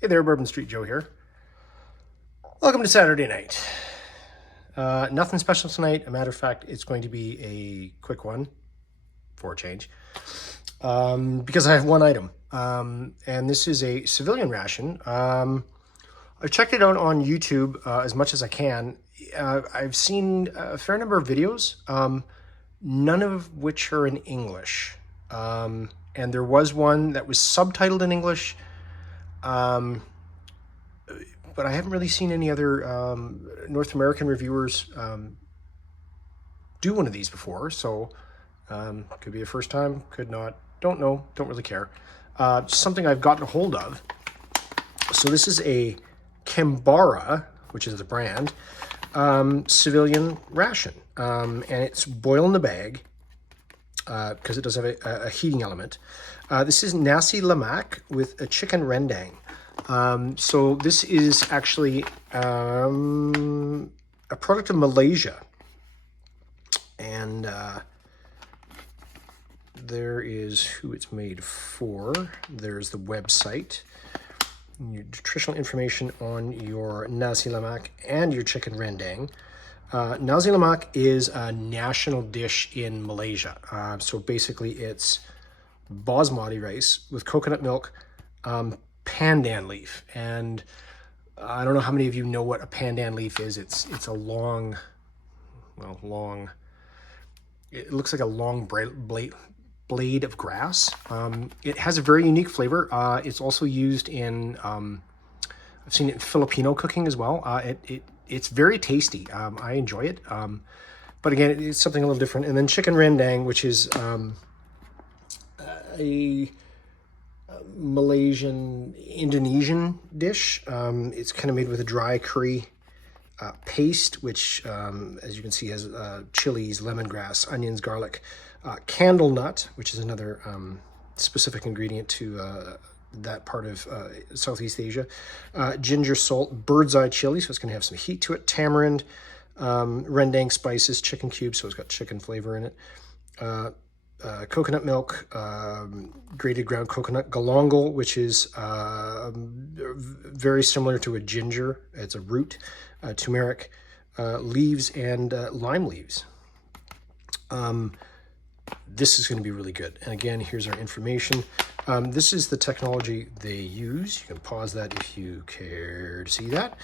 Hey there, Bourbon Street Joe here. Welcome to Saturday night. Nothing special tonight. A matter of fact, it's going to be a quick one for a change because I have one item. And this is a civilian ration. I've checked it out on YouTube as much as I can. I've seen a fair number of videos, none of which are in English. And there was one that was subtitled in English. But I haven't really seen any other North American reviewers do one of these before. So could be a first time, could not, don't know, don't really care. Something I've gotten a hold of. So this is a KEMBARA, which is the brand, civilian ration. And it's boil in the bag because it does have a heating element. This is Nasi Lemak with a Chicken Rendang. So this is actually a product of Malaysia, and there is who it's made for. There's the website, your nutritional information on your Nasi Lemak and your Chicken Rendang. Nasi Lemak is a national dish in Malaysia. So basically it's basmati rice with coconut milk, pandan leaf, and I don't know how many of you know what a pandan leaf is. It's a long, well, long. It looks like a long blade of grass. It has a very unique flavor. It's also used in. I've seen it in Filipino cooking as well. It's very tasty. I enjoy it. But again, it's something a little different. And then chicken rendang, which is a Malaysian Indonesian dish. It's kind of made with a dry curry paste, which as you can see has chilies, lemongrass, onions, garlic, candle nut, which is another specific ingredient to that part of Southeast Asia, ginger, salt, bird's eye chili, so it's going to have some heat to it, tamarind, rendang spices, chicken cubes, so it's got chicken flavor in it, coconut milk, grated ground coconut, galangal, which is very similar to a ginger. It's a root, turmeric, leaves, and lime leaves. This is going to be really good. And again, here's our information. This is the technology they use. You can pause that if you care to see that.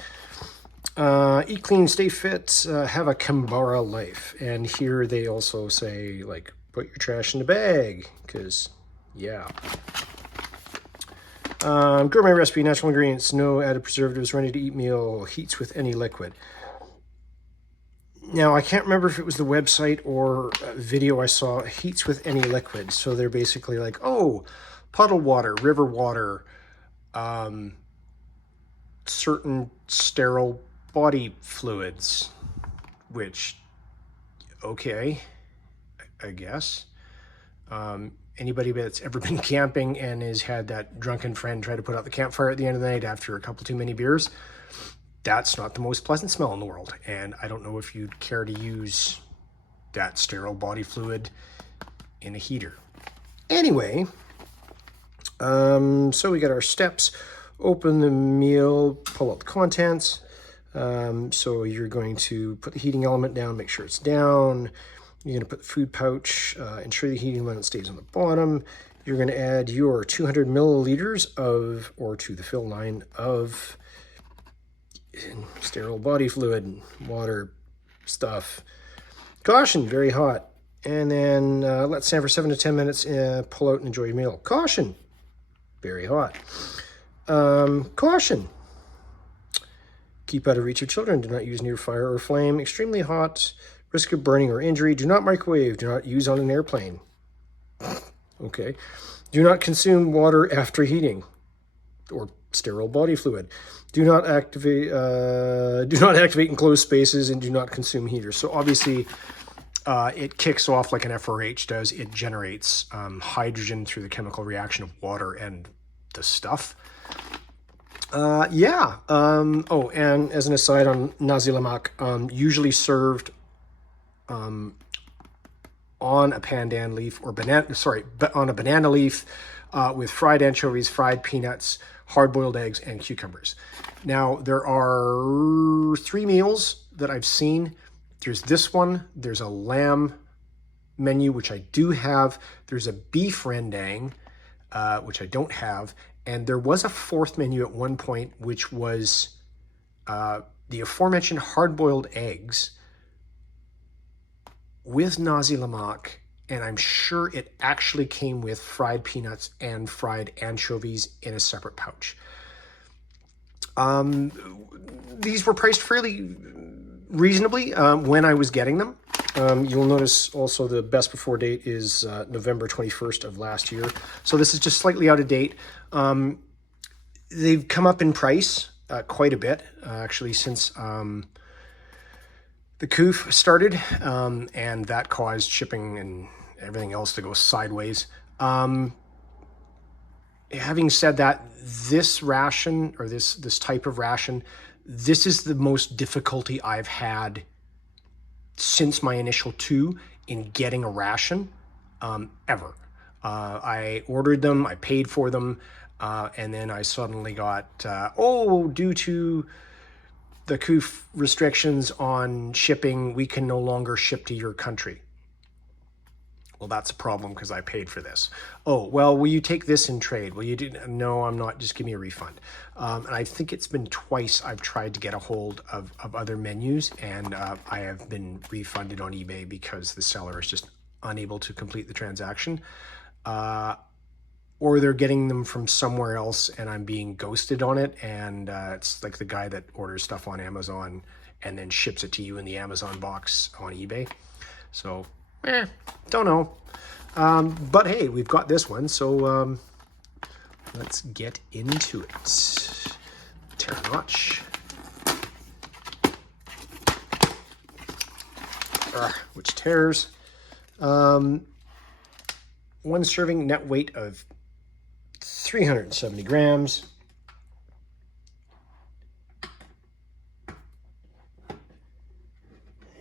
Eat clean, stay fit, have a KEMBARA life. And here they also say, like, put your trash in the bag, because, yeah. Gourmet recipe, natural ingredients, no added preservatives, ready-to-eat meal, heats with any liquid. Now, I can't remember if it was the website or a video I saw, heats with any liquid. So they're basically like, oh, puddle water, river water, certain sterile body fluids, which, okay, I guess. Anybody that's ever been camping and has had that drunken friend try to put out the campfire at the end of the night after a couple too many beers, that's not the most pleasant smell in the world. And I don't know if you'd care to use that sterile body fluid in a heater. Anyway, so we got our steps. Open the meal, pull out the contents. So you're going to put the heating element down, make sure it's down. You're going to put the food pouch, ensure the heating element stays on the bottom. You're going to add your 200 milliliters of, or to the fill line of, sterile body fluid, water, stuff. Caution, very hot. And then let stand for 7 to 10 minutes, pull out and enjoy your meal. Caution, very hot. Caution, keep out of reach of children. Do not use near fire or flame. Extremely hot, risk of burning or injury. Do not microwave. Do not use on an airplane. Okay. Do not consume water after heating or sterile body fluid. Do not activate in closed spaces, and do not consume heaters. So obviously, it kicks off like an FRH does. It generates hydrogen through the chemical reaction of water and the stuff. Yeah. Oh, and as an aside on Nasi Lemak, usually served on a pandan leaf or on a banana leaf with fried anchovies, fried peanuts, hard-boiled eggs, and cucumbers. Now, there are 3 meals that I've seen. There's this one. There's a lamb menu, which I do have. There's a beef rendang, which I don't have. And there was a 4th menu at one point, which was the aforementioned hard-boiled eggs with Nasi Lemak, and I'm sure it actually came with fried peanuts and fried anchovies in a separate pouch. These were priced fairly reasonably when I was getting them. You'll notice also the best before date is November 21st of last year. So this is just slightly out of date. They've come up in price quite a bit, actually, since the coof started, and that caused shipping and everything else to go sideways. Having said that, this ration, or this type of ration, this is the most difficulty I've had since my initial 2 in getting a ration ever. I ordered them, I paid for them, and then I suddenly got, due to the COOF restrictions on shipping, we can no longer ship to your country. Well, that's a problem because I paid for this. Oh, well, will you take this in trade? Will you do? No, I'm not. Just give me a refund. And I think it's been twice I've tried to get a hold of other menus, and I have been refunded on eBay because the seller is just unable to complete the transaction. Or they're getting them from somewhere else and I'm being ghosted on it. And it's like the guy that orders stuff on Amazon and then ships it to you in the Amazon box on eBay. So, don't know. But hey, we've got this one. So let's get into it. Tear a notch. Which tears. 1 serving net weight of 370 grams.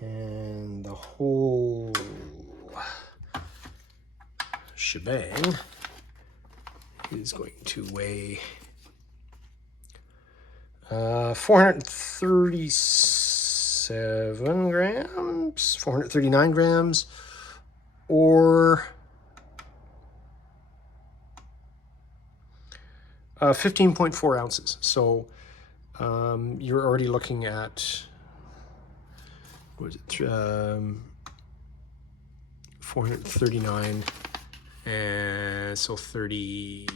And the whole shebang is going to weigh 437 grams, 439 grams, or 15.4 ounces. So you're already looking at, what is it, 439, and so 50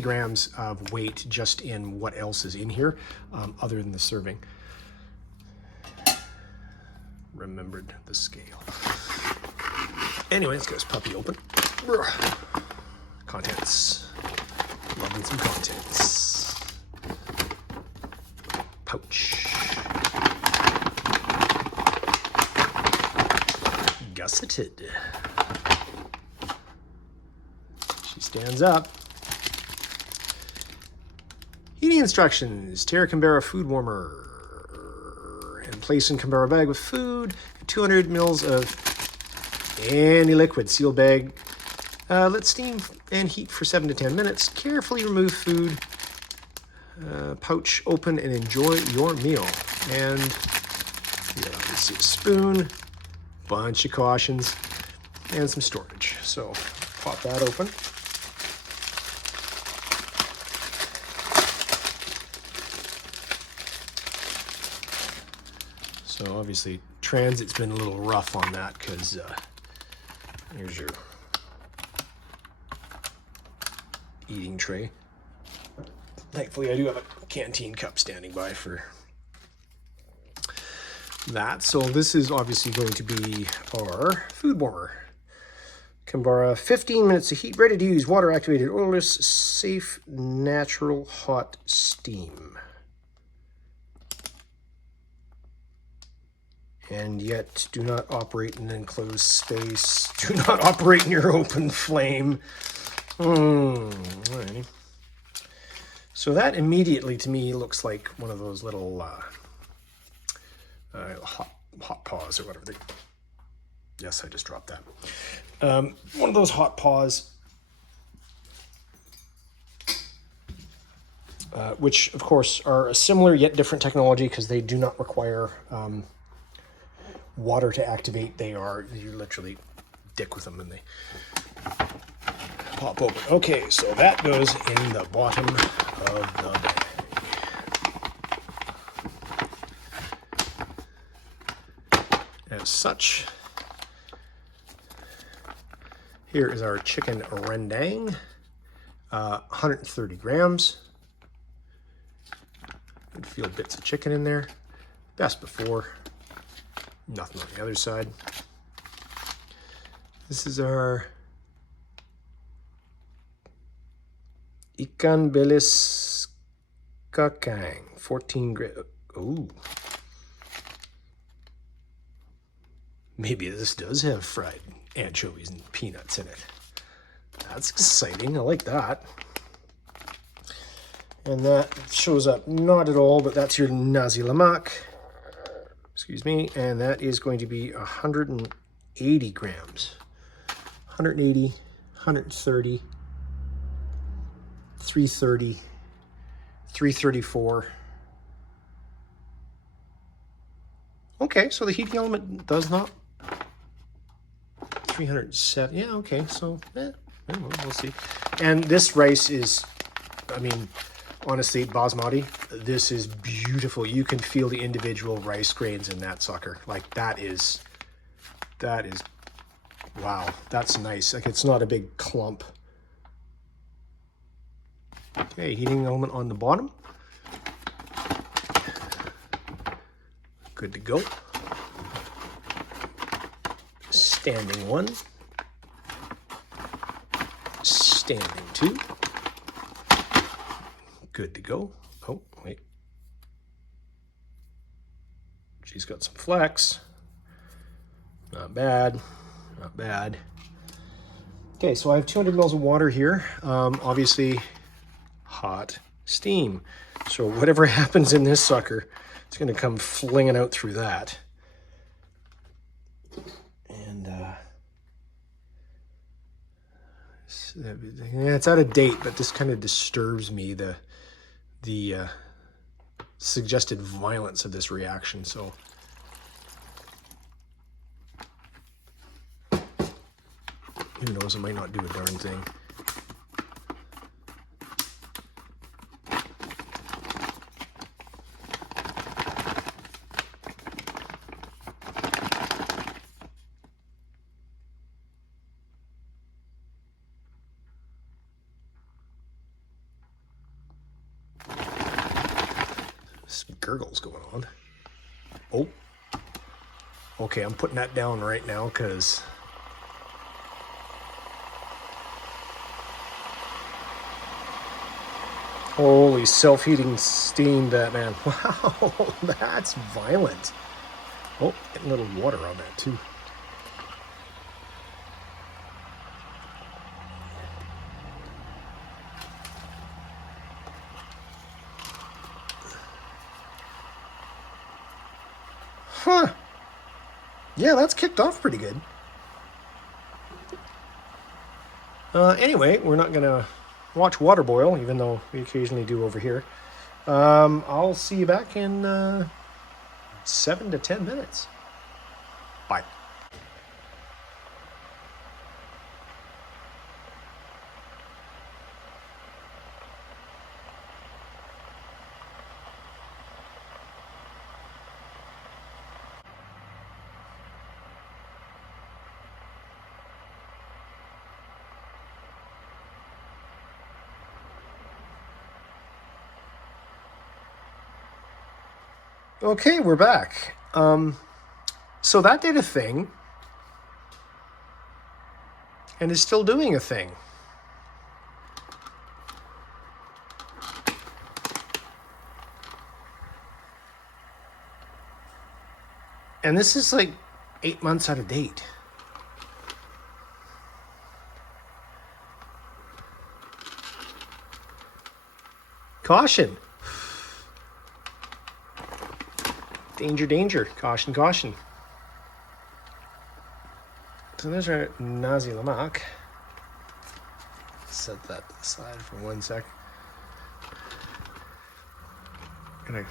grams of weight just in what else is in here, other than the serving. Remembered the scale. Anyway, let's get this puppy open. Contents. Loving some contents. Pouch. Gusseted. She stands up. Heating instructions. Tear KEMBARA food warmer. And place in KEMBARA bag with food. 200 mils of any liquid. Seal bag. Let steam and heat for 7 to 10 minutes. Carefully remove food. Pouch open and enjoy your meal. And yeah, let's see, a spoon, bunch of cautions, and some storage. So pop that open. So obviously transit's been a little rough on that because here's your eating tray. Thankfully, I do have a canteen cup standing by for that. So this is obviously going to be our food warmer. KEMBARA, 15 minutes of heat, ready to use, water activated, oilless, safe, natural, hot steam. And yet, do not operate in an enclosed space. Do not operate near open flame. Alrighty. So that immediately to me looks like one of those little hot paws or whatever. Yes, I just dropped that. One of those hot paws, which of course are a similar yet different technology because they do not require water to activate. You literally dick with them and they pop open. Okay, so that goes in the bottom of the bag. As such, here is our chicken rendang, 130 grams. You can feel bits of chicken in there. Best before, nothing on the other side. This is our ikan bilis kakang, 14 grams. Ooh. Maybe this does have fried anchovies and peanuts in it. That's exciting. I like that. And that shows up not at all, but that's your Nasi Lemak. Excuse me. And that is going to be 180 grams. 180, 130, 330, 334. Okay, so the heating element does not. 307. Yeah, okay, so we'll see. And this rice is, I mean, honestly, basmati, this is beautiful. You can feel the individual rice grains in that sucker. Like that is, wow, that's nice. Like it's not a big clump. Okay, heating element on the bottom. Good to go. Standing one. Standing two. Good to go. Oh, wait. She's got some flex. Not bad. Not bad. Okay, so I have 200 mils of water here. Obviously, hot steam. So whatever happens in this sucker, it's going to come flinging out through that. And yeah, it's out of date, but this kind of disturbs me, the suggested violence of this reaction. So who knows, it might not do a darn thing. Some gurgles going on. Oh, okay, I'm putting that down right now because holy self-heating steam, that man. Wow, that's violent. Oh, getting a little water on that too. Huh. Yeah, that's kicked off pretty good. Anyway, we're not going to watch water boil, even though we occasionally do over here. I'll see you back in 7 to 10 minutes. Bye. Okay, we're back. So that did a thing, and is still doing a thing. And this is like 8 months out of date. Caution. Danger, danger. Caution, caution. So there's our Nasi Lemak. Set that to the side for 1 sec. Gonna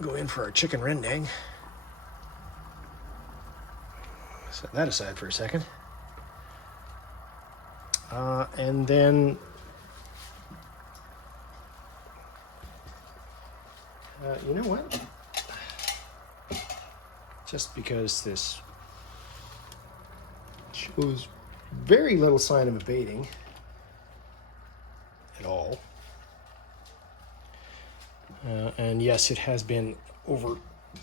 go in for our chicken rendang. Set that aside for a second. And then you know what? Just because this shows very little sign of abating at all. And yes, it has been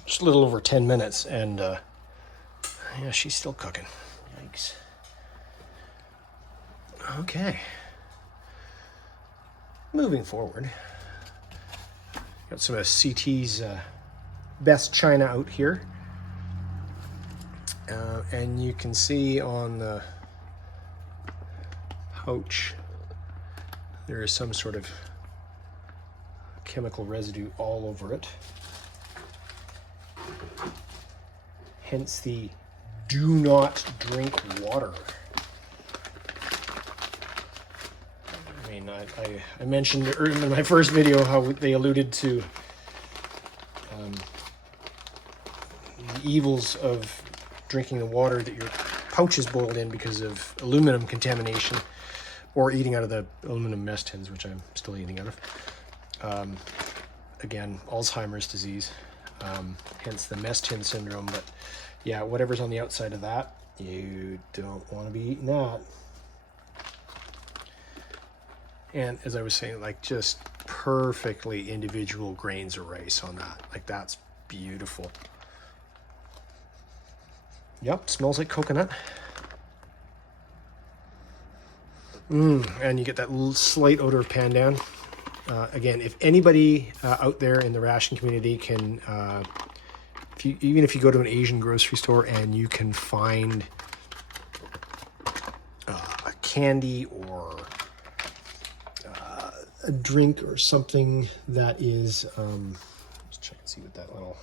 just a little over 10 minutes, and yeah, she's still cooking. Yikes. Okay. Moving forward. Got some of CT's best china out here. And you can see on the pouch there is some sort of chemical residue all over it. Hence the do not drink water. I mean, I mentioned in my first video how they alluded to the evils of drinking the water that your pouch is boiled in because of aluminum contamination, or eating out of the aluminum mess tins, which I'm still eating out of. Again, Alzheimer's disease, hence the mess tin syndrome. But yeah, whatever's on the outside of that, you don't want to be eating that. And as I was saying, like, just perfectly individual grains of rice on that. Like, that's beautiful. Yep, smells like coconut. And you get that slight odor of pandan. Again, if anybody out there in the ration community can, even if you go to an Asian grocery store and you can find a candy or a drink or something that is, let's check and see what that little...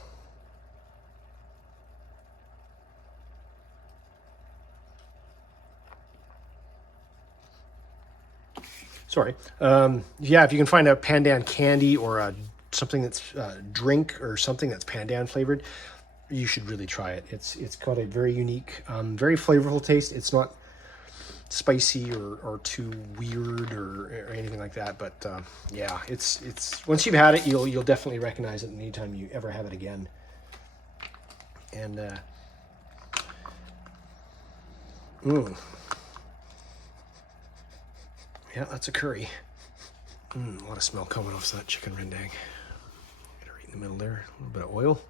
Sorry. Yeah, if you can find a pandan candy or something that's drink or something that's pandan flavored, you should really try it. It's got a very unique, very flavorful taste. It's not spicy or too weird or anything like that. But yeah, it's once you've had it, you'll definitely recognize it anytime you ever have it again. And yeah, that's a curry. A lot of smell coming off that chicken rendang. Get it right in the middle there. A little bit of oil,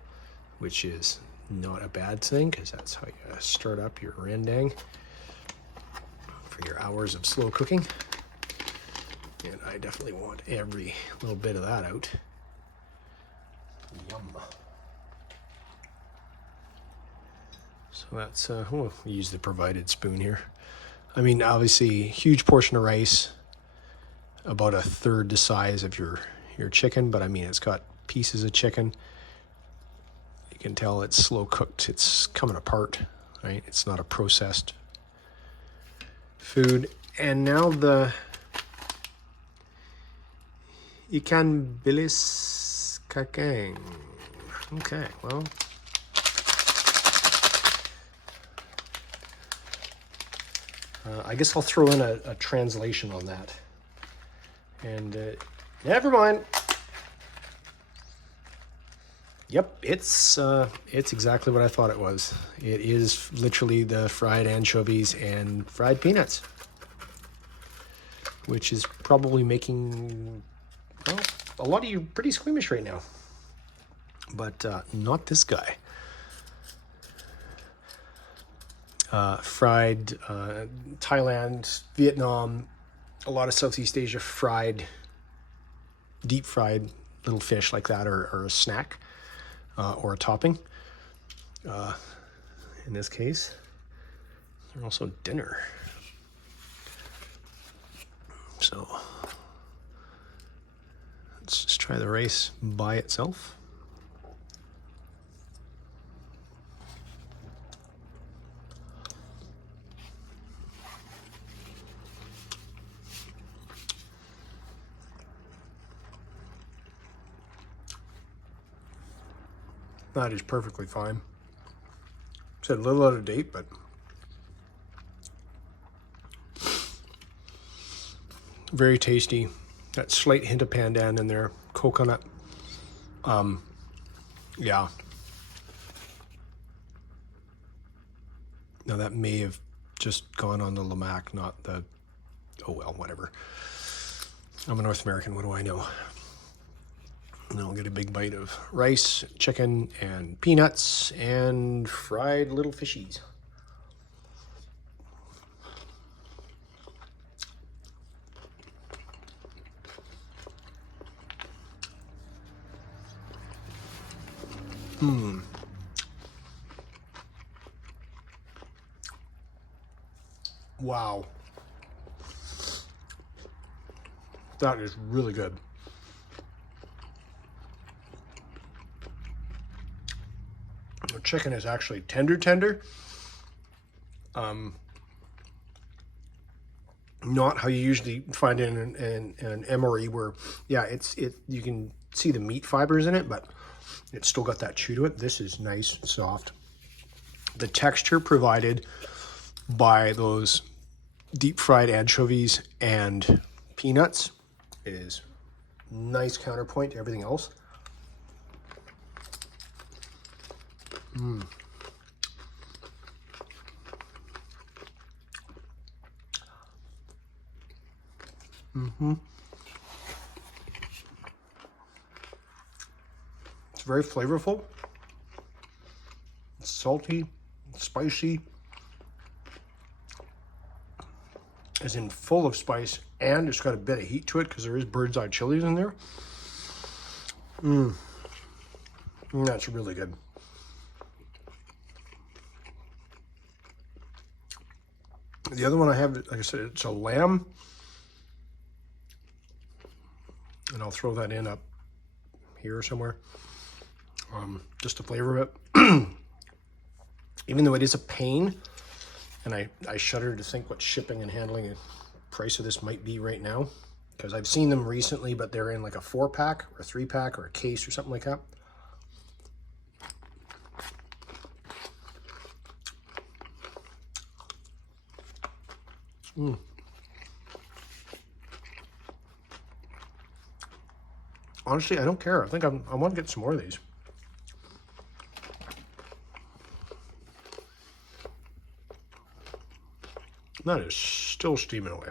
which is not a bad thing because that's how you start up your rendang for your hours of slow cooking. And I definitely want every little bit of that out. Yum. So that's, we use the provided spoon here. I mean, obviously, huge portion of rice, about a third the size of your chicken, but I mean, it's got pieces of chicken. You can tell it's slow cooked. It's coming apart, right? It's not a processed food. And now the ikan bilis kakang. Okay, well, I guess I'll throw in a translation on that. And never mind. Yep, it's exactly what I thought it was. It is literally the fried anchovies and fried peanuts, which is probably making, well, a lot of you pretty squeamish right now. But not this guy. Fried Thailand, Vietnam, a lot of Southeast Asia deep fried little fish like that, or a snack, or a topping. In this case, they're also dinner. So let's just try the rice by itself. That is perfectly fine. Said a little out of date, but very tasty. That slight hint of pandan in there, coconut. Yeah. Now that may have just gone on the Lemak, not the, oh well, whatever. I'm a North American, what do I know? And then I'll get a big bite of rice, chicken, and peanuts, and fried little fishies. Wow. That is really good. The chicken is actually tender. Not how you usually find it in an MRE where, yeah, you can see the meat fibers in it, but it's still got that chew to it. This is nice, soft. The texture provided by those deep fried anchovies and peanuts is nice counterpoint to everything else. It's very flavorful. It's salty, spicy, as in full of spice, and it's got a bit of heat to it because there is bird's eye chilies in there. That's really good. The other one I have, like I said, it's a lamb. And I'll throw that in up here somewhere. Just to flavor it. Even though it is a pain, and I shudder to think what shipping and handling and price of this might be right now. Because I've seen them recently, but they're in like a 4-pack or a 3-pack or a case or something like that. Honestly, I don't care. I think I want to get some more of these. That is still steaming away.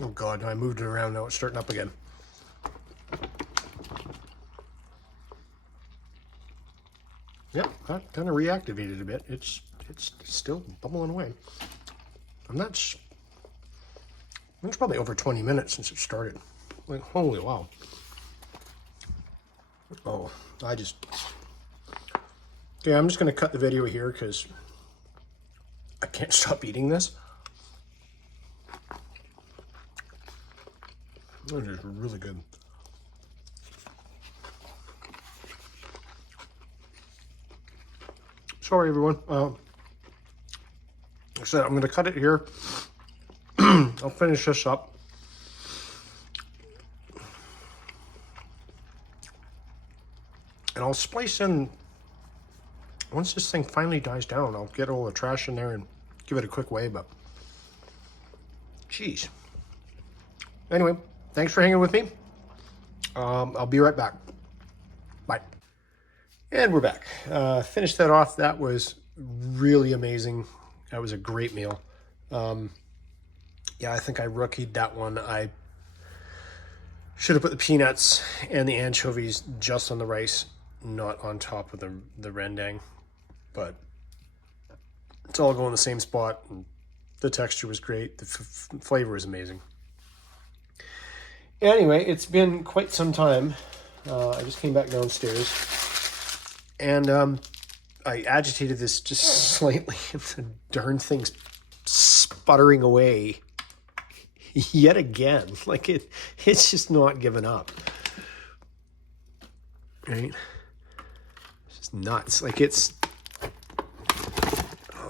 Oh God, I moved it around, now it's starting up again. Yep, that kind of reactivated a bit. It's still bubbling away. It's probably over 20 minutes since it started. Like, holy wow. Oh, okay, I'm just gonna cut the video here because I can't stop eating this. That is really good. Sorry, everyone. Like I said, I'm going to cut it here. I'll finish this up. And I'll splice in, once this thing finally dies down, I'll get all the trash in there and give it a quick weigh, but geez. Anyway, thanks for hanging with me. I'll be right back. Bye. And we're back. Finished that off. That was really amazing. That was a great meal. Yeah, I think I rookied that one. I should have put the peanuts and the anchovies just on the rice, not on top of the rendang. But it's all going the same spot. And the texture was great. The flavor was amazing. Anyway, it's been quite some time. I just came back downstairs. And I agitated this just slightly. The darn thing's sputtering away yet again. Like it's just not giving up. Right? It's just nuts. Like I'm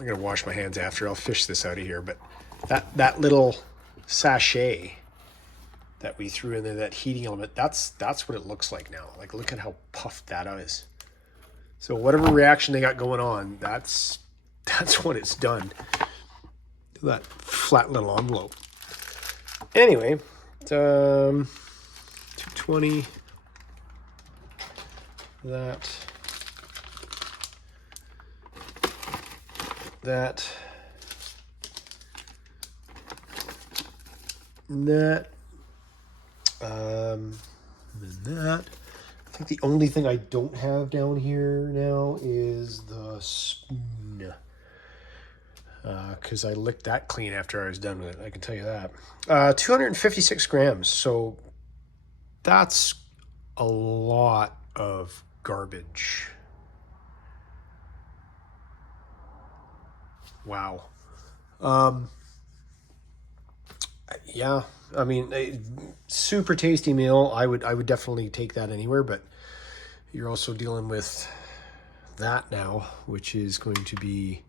gonna wash my hands after. I'll fish this out of here. But that little sachet that we threw in there, that heating element, that's what it looks like now. Like, look at how puffed that is. So whatever reaction they got going on, that's what it's done to that flat little envelope. Anyway, 220, that, and that. I think the only thing I don't have down here now is the spoon. Because I licked that clean after I was done with it, I can tell you that. 256 grams, so that's a lot of garbage. Wow. Yeah, I mean, a super tasty meal. I would definitely take that anywhere, but you're also dealing with that now, which is going to be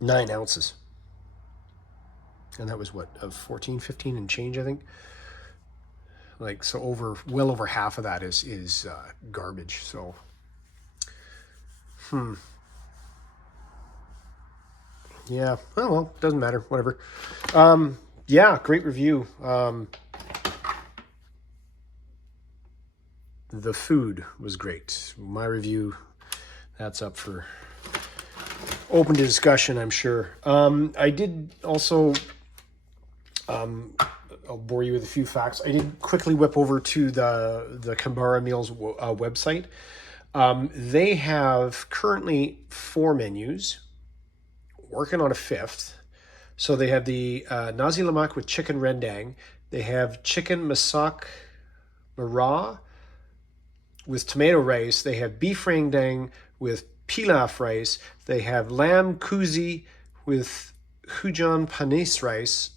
9 ounces. And that was what, of 14, 15 and change, I think. Like, so well over half of that is garbage. So, yeah, oh well, doesn't matter, whatever. Yeah, great review. The food was great. My review, that's up for open to discussion, I'm sure. I did also, I'll bore you with a few facts. I did quickly whip over to the KEMBARA Meals website. They have currently 4 menus, working on a 5th. So they have the Nasi Lemak with Chicken Rendang. They have Chicken Masak Marah with tomato rice. They have Beef Rendang with pilaf rice. They have Lamb Kuzi with Hujan Panas rice,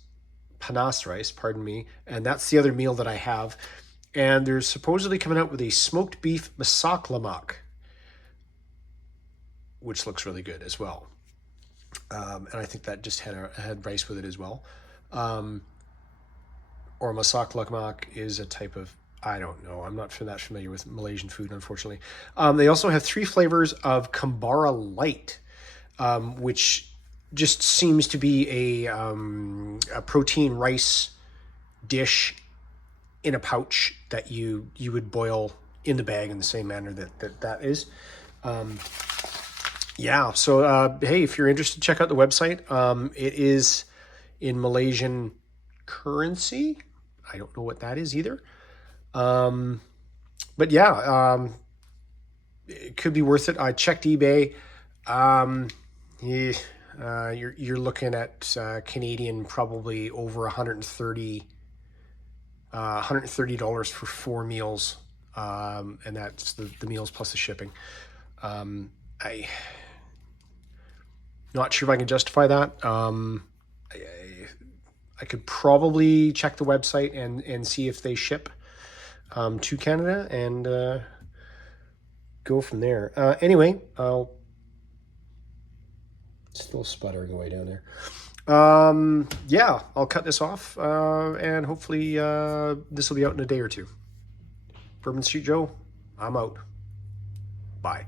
pardon me. And that's the other meal that I have. And they're supposedly coming out with a smoked beef Masak Lemak, which looks really good as well. And I think that just had rice with it as well. Or Masak Lemak is a type of, I don't know. I'm not that familiar with Malaysian food, unfortunately. They also have 3 flavors of KEMBARA Light, which just seems to be a protein rice dish in a pouch that you would boil in the bag in the same manner that is. Yeah, so hey, if you're interested, check out the website. It is in Malaysian currency. I don't know what that is either. But yeah, it could be worth it. I checked eBay. You're looking at Canadian, probably over $130 for 4 meals, and that's the meals plus the shipping. Not sure if I can justify that. I could probably check the website and see if they ship to Canada and go from there. Anyway, I'll still sputtering away down there. Yeah, I'll cut this off and hopefully this will be out in a day or 2. Bourbon Street Joe, I'm out. Bye.